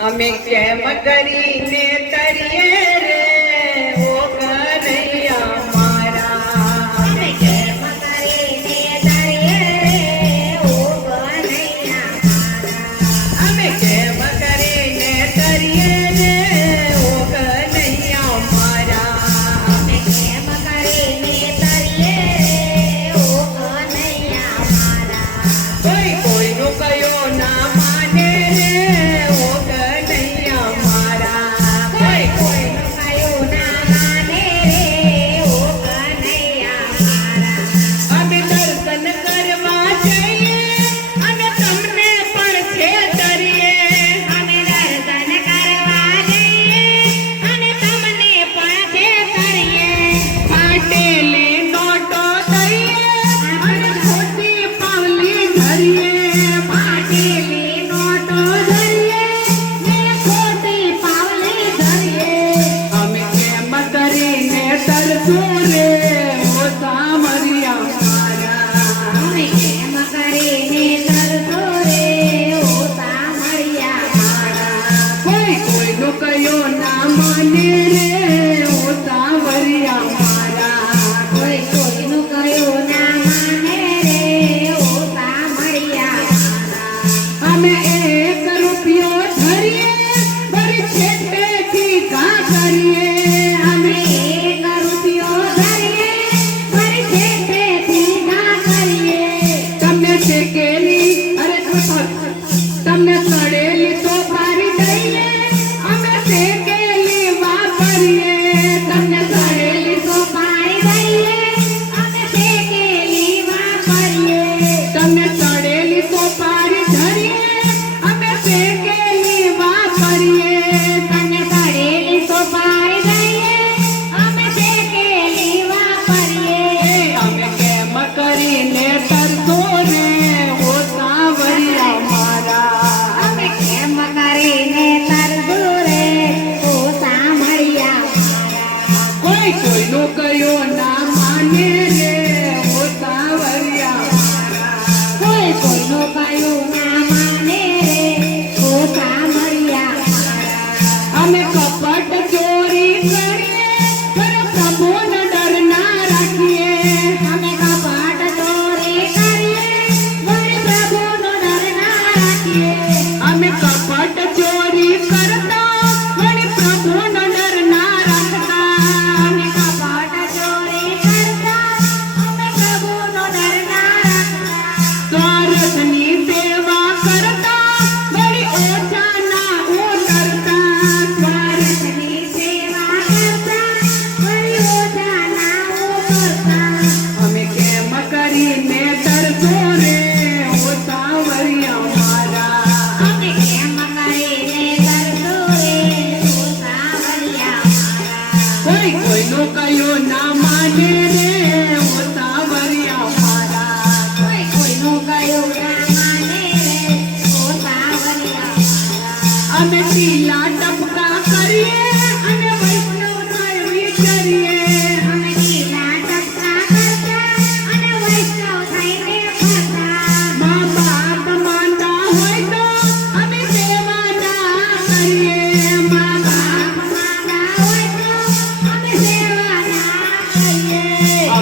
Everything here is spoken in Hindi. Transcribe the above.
हमें क्या करी ने करिए रे? ओ